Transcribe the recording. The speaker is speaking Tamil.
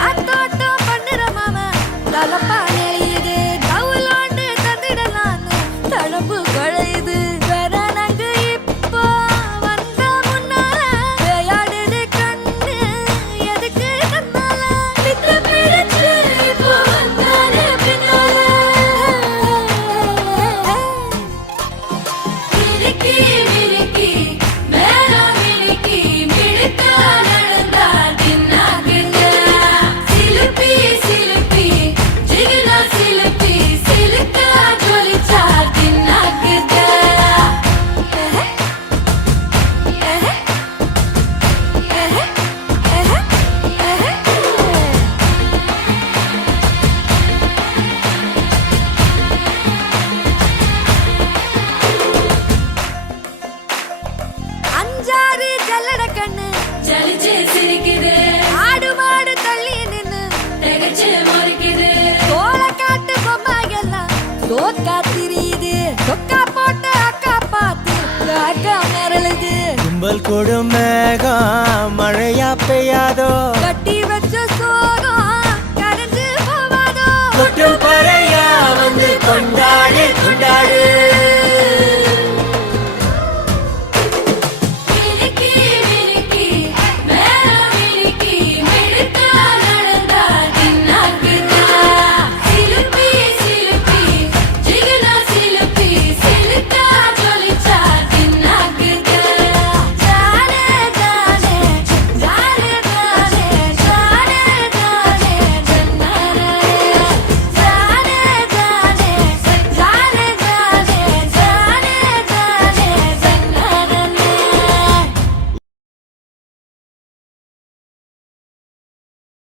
ஆத்தோட்டம் பண்ணுற மாமா தலப்பா நெளியுது கவுலாண்டு தந்திடலான்னு தழம்பு குழையுது வெறனங்கு இப்போ வந்த முன்னால விளையாடுது கண்ணு எதுக்கு தன்னால வித்து பிடிச்சு இப்போ வந்தாரு பின்னால விரிக்கி விரிக்கி மேல விரிக்கி மிடுக்கா நடந்தா தின்னாக்குங்க சிலுப்பி சிலுப்பி ஜிகினா சிலுப்பி சிலுக்கா ஜொலிச்சா தின்னாக்குங்க அஞ்சாறு ஜல்லட கண்ணு ஜலிச்சு சிரிக்குது ஆடு மாடு தள்ளி நின்னு திகச்சு முறைக்குது தோளை காட்டு பொம்மை எல்லாம் சோக்கா திரியுது சொக்கா போட்டு அக்கா பார்த்து காக்கா மிரளுது கும்பல் கொடும் மேகம் மழையா பெய்யாதோ